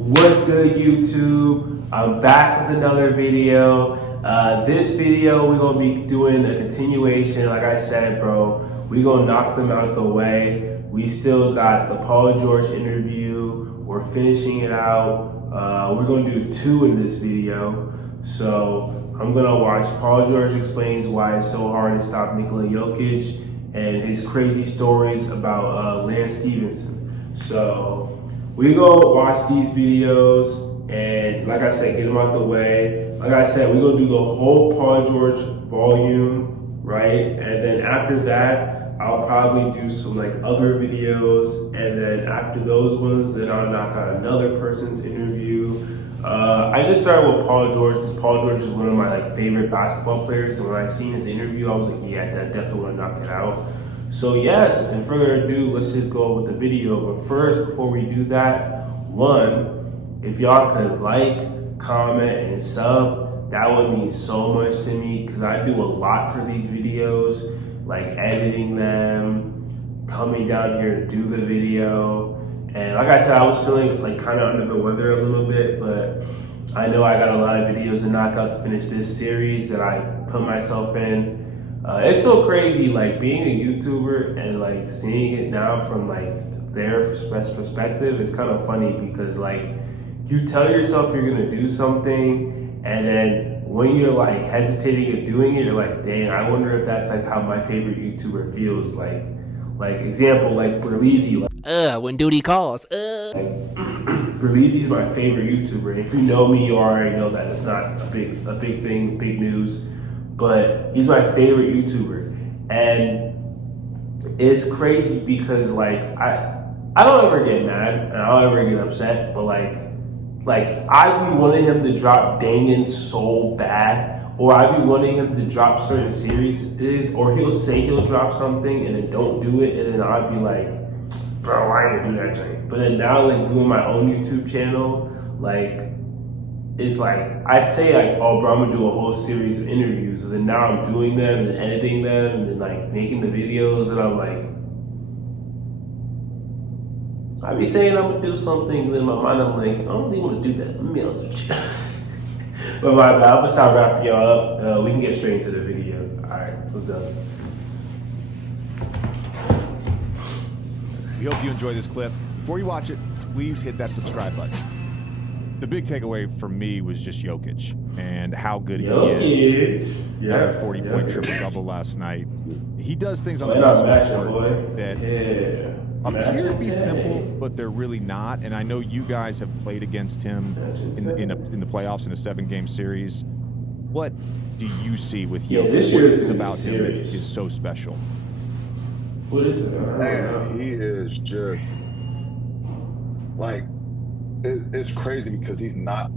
What's good, YouTube? I'm back with another video. This video, we're gonna be doing a continuation. Like I said, bro, we're gonna knock them out the way. We still got the Paul George interview. We're finishing it out. We're gonna do 2 in this video. So I'm gonna watch Paul George explains why it's so hard to stop Nikola Jokic and his crazy stories about Lance Stevenson. So we go watch these videos and, like I said, get them out the way. Like I said, we're gonna do the whole Paul George volume, right? And then after that, I'll probably do some like other videos. And then after those ones, then I'll knock out another person's interview. I just started with Paul George because Paul George is one of my like favorite basketball players. And when I seen his interview, I was like, yeah, I definitely want to knock it out. So yes, and further ado, let's just go with the video. But first, before we do that, one, if y'all could like, comment, and sub, that would mean so much to me because I do a lot for these videos, like editing them, coming down here to do the video. And like I said, I was feeling like kind of under the weather a little bit, but I know I got a lot of videos to knock out to finish this series that I put myself in. It's so crazy, like being a YouTuber and like seeing it now from like their perspective. It's kind of funny because like you tell yourself you're gonna do something, and then when you're like hesitating at doing it, you're like, dang, I wonder if that's like how my favorite YouTuber feels. Like example, like Berleezy. When duty calls. Like Berleezy's my favorite YouTuber. If you know me, you already know that it's not a big thing, big news. But he's my favorite YouTuber, and it's crazy because like I don't ever get mad and I don't ever get upset, but like I be wanting him to drop Dangan so bad, or I be wanting him to drop certain series, or he'll say he'll drop something and then don't do it, and then I'd be like, bro, I ain't gonna do that thing. But then now like doing my own YouTube channel, like it's like, I'd say like, oh bro, I'm gonna do a whole series of interviews, and then now I'm doing them and editing them and then like making the videos, and I'm like, I be saying I'm gonna do something, and in my mind I'm like, I don't really wanna do that, let me be honest with you. But my bad, I'm gonna stop wrapping y'all up. We can get straight into the video. All right, let's go. We hope you enjoy this clip. Before you watch it, please hit that subscribe button. The big takeaway for me was just Jokic and how good he is. Another 40-point triple-double last night. He does things on the basketball court that appear to be simple, but they're really not. And I know you guys have played against him in the playoffs in a 7-game series. What do you see with Jokic? What is it about him that is so special? What is it? Man, he is just like, it's crazy because he's not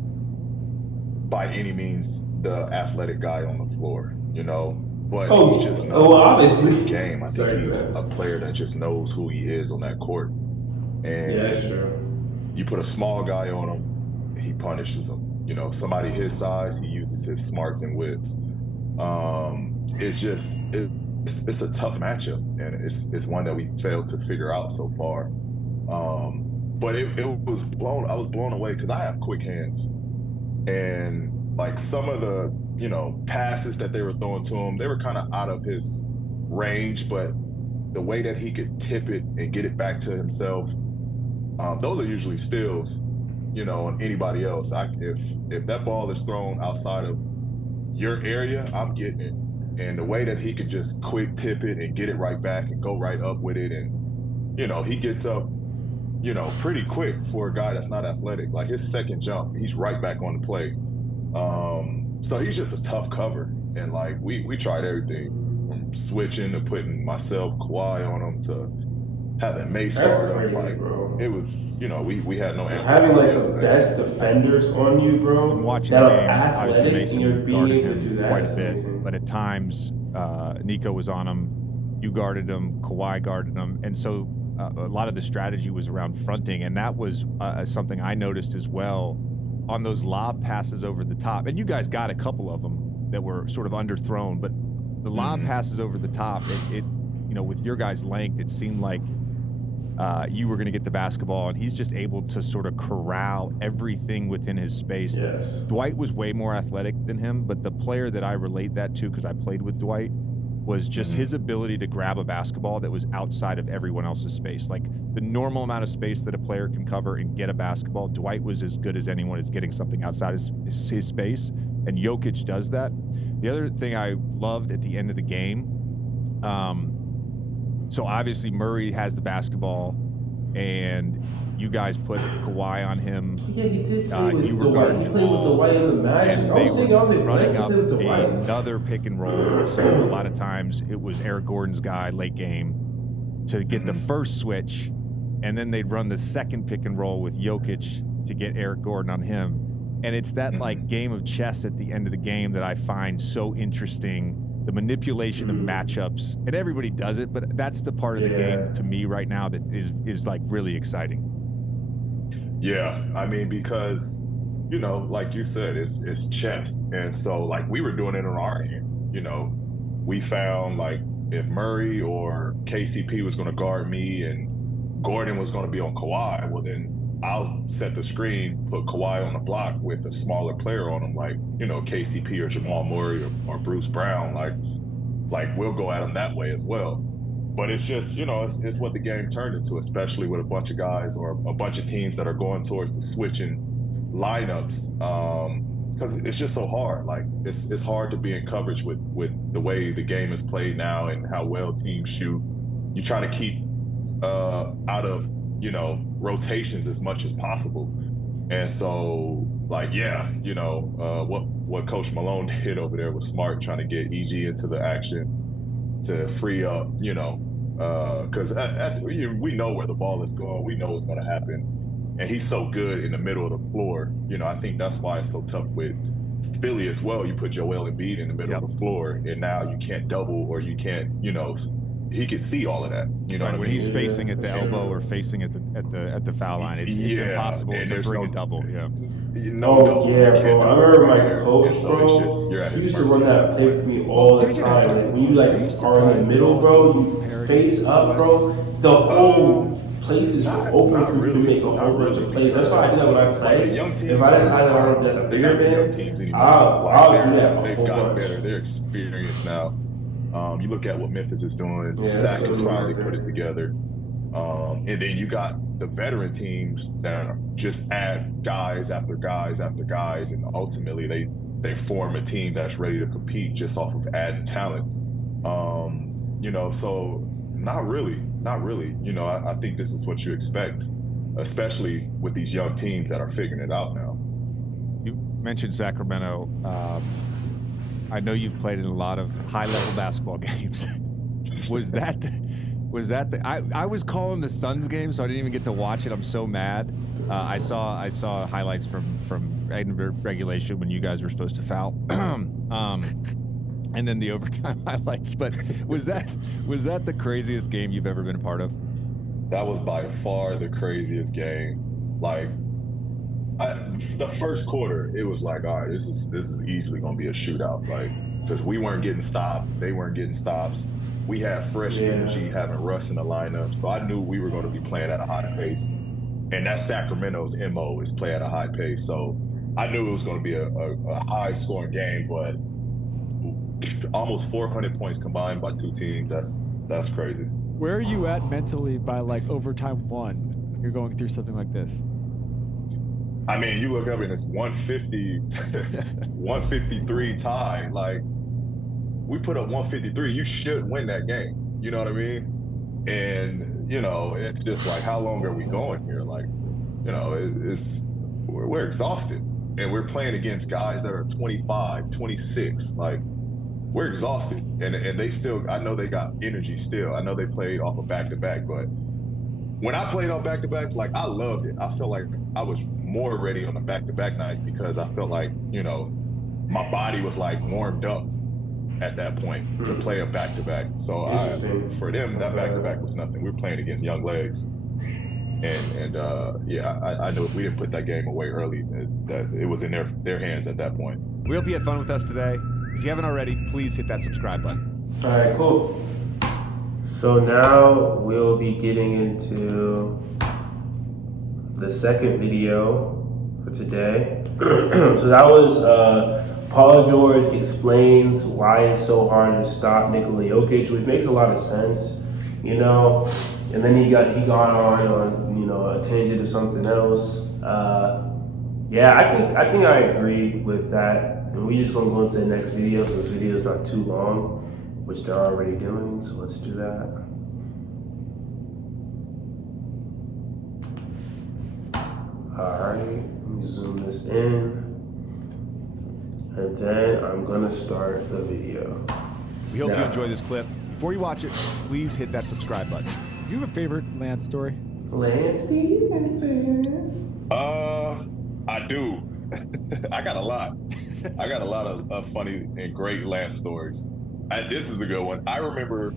by any means the athletic guy on the floor, you know. But he just knows obviously his game. I think he's a player that just knows who he is on that court. And yeah, that's true. You put a small guy on him, he punishes him. You know, somebody his size, he uses his smarts and wits. It's a tough matchup, and it's one that we failed to figure out so far. But I was blown away because I have quick hands, and like some of the passes that they were throwing to him, they were kind of out of his range, but the way that he could tip it and get it back to himself, those are usually steals, on anybody else. If that ball is thrown outside of your area, I'm getting it. And the way that he could just quick tip it and get it right back and go right up with it, and he gets up pretty quick for a guy that's not athletic. Like his second jump, he's right back on the play. So he's just a tough cover. And like we tried everything from switching to putting myself, Kawhi on him, to having Mace guard him. Like, bro. It was, we had no answer. Having like the best defenders on you, bro. I'm watching the game. Obviously, Mason guarded him quite a bit, but at times Nico was on him. You guarded him. Kawhi guarded him, and so a lot of the strategy was around fronting, and that was something I noticed as well on those lob passes over the top. And you guys got a couple of them that were sort of underthrown, but the lob passes over the top, it with your guys' length, it seemed like you were going to get the basketball, and he's just able to sort of corral everything within his space. Yes. Dwight was way more athletic than him, but the player that I relate that to, because I played with Dwight, was just his ability to grab a basketball that was outside of everyone else's space. Like the normal amount of space that a player can cover and get a basketball, Dwight was as good as anyone at getting something outside his space, and Jokic does that. The other thing I loved at the end of the game, so obviously Murray has the basketball, and you guys put Kawhi on him. Yeah, he did play with you were Dwight. guarding He played with Jamal, Dwight in the Magic. and I they was thinking, I was were like, running man, up he played with Dwight. another pick and roll. So a lot of times it was Eric Gordon's guy late game to get the first switch, and then they'd run the second pick and roll with Jokic to get Eric Gordon on him. And it's that like game of chess at the end of the game that I find so interesting. The manipulation of matchups, and everybody does it, but that's the part of the game to me right now that is like really exciting. Yeah, I mean, because, you know, like you said, it's chess. And so, like, we were doing it on our end. You know, we found, like, if Murray or KCP was going to guard me and Gordon was going to be on Kawhi, well, then I'll set the screen, put Kawhi on the block with a smaller player on him, like, you know, KCP or Jamal Murray or Bruce Brown. Like we'll go at him that way as well. But it's just, you know, it's what the game turned into, especially with a bunch of guys or a bunch of teams that are going towards the switching lineups. Because it's just so hard. Like it's hard to be in coverage with the way the game is played now and how well teams shoot. You try to keep out of, you know, rotations as much as possible. And so, like, yeah, you know, what Coach Malone did over there was smart, trying to get EG into the action to free up, you know, because we know where the ball is going. We know what's going to happen. And he's so good in the middle of the floor. You know, I think that's why it's so tough with Philly as well. You put Joel Embiid in the middle of the floor, and now you can't double or you can't, you know, he can see all of that. You know, right, when he's facing at the elbow or facing at the foul line, it's impossible to bring a double. Yeah. Bro. I remember my coach, bro. He used to run that play for me all the time. Like when you like are in the middle, bro, you face up, bro. The whole place is open for you to make a whole bunch of plays. That's why I feel like when I play, if I decide that I want to be a bigger man, I'll do that a whole bunch. They're experienced now. You look at what Memphis is doing. Zach has finally put it together. And then you got the veteran teams that just add guys after guys after guys, and ultimately they form a team that's ready to compete just off of adding talent. You know, so not really. You know, I think this is what you expect, especially with these young teams that are figuring it out now. You mentioned Sacramento. I know you've played in a lot of high-level basketball games. Was that the I was calling the Suns game, so I didn't even get to watch it. I'm so mad. I saw highlights from regulation when you guys were supposed to foul, and then the overtime highlights. But was that the craziest game you've ever been a part of? That was by far the craziest game. Like, the first quarter, it was like, all right, this is easily going to be a shootout, like, because we weren't getting stopped, they weren't getting stops. We had fresh energy, having Russ in the lineup, so I knew we were going to be playing at a high pace. And that's Sacramento's MO, is play at a high pace. So I knew it was going to be a high-scoring game, but almost 400 points combined by two teams, that's crazy. Where are you at mentally by, like, overtime one when you're going through something like this? I mean, you look up and it's 150, 153 tie. Like, we put up 153. You should win that game. You know what I mean? And, you know, it's just like, how long are we going here? Like, you know, we're exhausted. And we're playing against guys that are 25, 26. Like, we're exhausted. And they still, I know they got energy still. I know they played off of back-to-back, but when I played on back-to-backs, like, I loved it. I felt like I was more ready on the back-to-back night because I felt like, you know, my body was, like, warmed up at that point to play a back-to-back. So for them, that back-to-back was nothing. We were playing against young legs. And I know if we didn't put that game away early, that it was in their hands at that point. We hope you had fun with us today. If you haven't already, please hit that subscribe button. All right, cool. So now we'll be getting into the second video for today. So that was Paul George explains why it's so hard to stop Nikola Jokic, which makes a lot of sense, you know. And then he got on you know, a tangent to something else. Yeah, I think I agree with that. And we just gonna go into the next video, so this video is not too long, which they're already doing. So let's do that. Alright, let me zoom this in. And then I'm gonna start the video. We hope you enjoy this clip. Before you watch it, please hit that subscribe button. Do you have a favorite Lance story? Lance Stevenson. I do. I got a lot. I got a lot of funny and great Lance stories. This is a good one. I remember.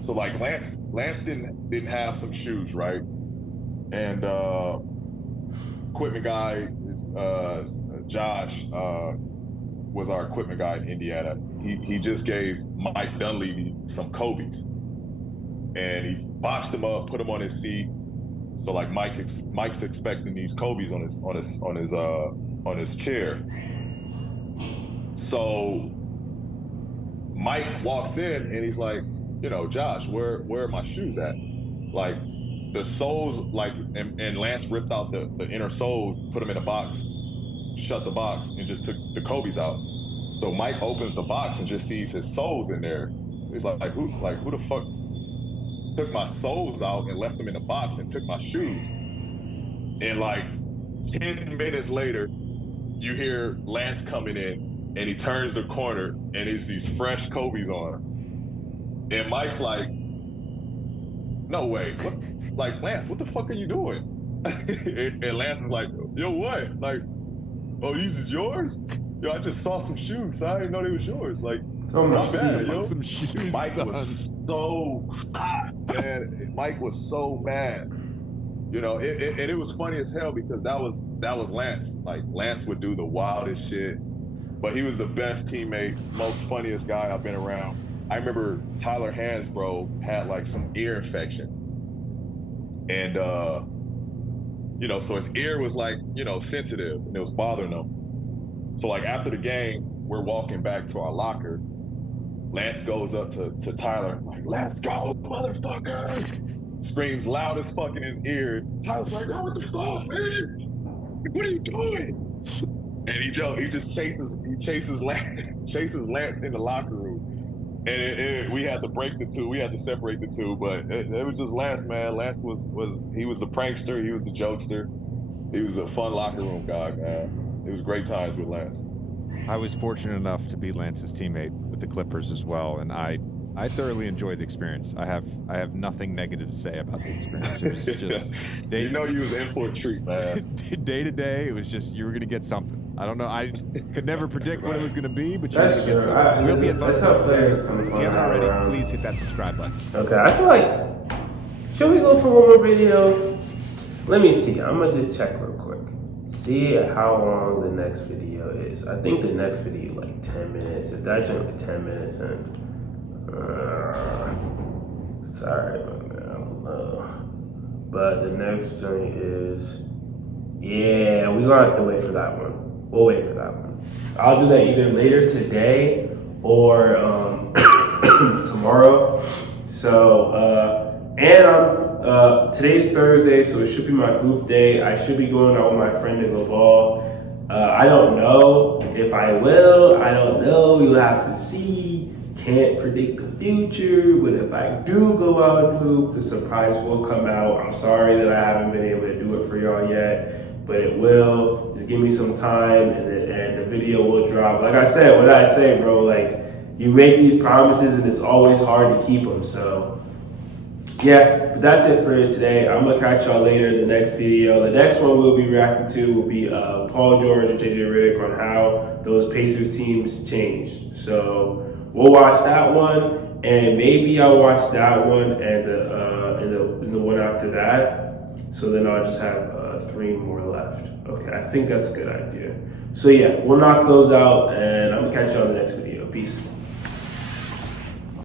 So like Lance didn't have some shoes, right? And equipment guy, Josh, was our equipment guy in Indiana. He just gave Mike Dunleavy some Kobe's, and he boxed them up, put them on his seat. So like Mike's expecting these Kobe's on his chair. So Mike walks in and he's like, you know, Josh, where are my shoes at? Like the soles, like, and Lance ripped out the inner soles, put them in a box, shut the box, and just took the Kobe's out. So Mike opens the box and just sees his soles in there. He's like who the fuck took my soles out and left them in the box and took my shoes? And like 10 minutes later, you hear Lance coming in and he turns the corner and it's these fresh Kobe's on. And Mike's like, no way. What? Like, Lance, what the fuck are you doing? And Lance is like, yo, what? Like, oh, these is yours? Yo, I just saw some shoes, so I didn't know they was yours. Like, my bad, yo. Some shoes, Mike son. was so hot, man. Mike was so mad. You know, and it was funny as hell because that was Lance. Like, Lance would do the wildest shit, but he was the best teammate, most funniest guy I've been around. I remember Tyler Hansbrough had like some ear infection, and you know, so his ear was like, you know, sensitive and it was bothering him. So like after the game, we're walking back to our locker. Lance goes up to Tyler, like, let's go, motherfucker! Screams loud as fuck in his ear. Tyler's like, oh, what the fuck, man? What are you doing? And he just chases Lance in the locker room. And we had to break the two. We had to separate the two. But it was just Lance, man. Lance was the prankster. He was the jokester. He was a fun locker room guy, man. It was great times with Lance. I was fortunate enough to be Lance's teammate with the Clippers as well, and I thoroughly enjoyed the experience. I have nothing negative to say about the experience. It was just you know, you was in for a treat, man. Day to day, it was just you were gonna get something. I don't know. I could never predict what it was gonna be, but you were gonna get something. We'll be at Fun Test today. If you haven't already, please hit that subscribe button. Okay, I feel like, should we go for one more video? Let me see. I'm gonna just check real quick. See how long the next video is. I think the next video like 10 minutes. If that jump to 10 minutes, and sorry, man, I don't know. But the next joint is, yeah, we're gonna have to wait for that one. We'll wait for that one. I'll do that either later today or tomorrow. So, and today's Thursday, so it should be my hoop day. I should be going out with my friend to go ball. I don't know if I will. I don't know. We'll have to see. Can't predict the future, but if I do go out and hoop, the surprise will come out. I'm sorry that I haven't been able to do it for y'all yet, but it will. Just give me some time, and the video will drop. Like I said, what I say, bro, like, you make these promises, and it's always hard to keep them, so. Yeah, but that's it for today. I'm gonna catch y'all later in the next video. The next one we'll be reacting to will be Paul George and JJ Redick on how those Pacers teams changed. So we'll watch that one, and maybe I'll watch that one and the one after that. So then I'll just have 3 more left. Okay, I think that's a good idea. So yeah, we'll knock those out, and I'm gonna catch y'all in the next video. Peace.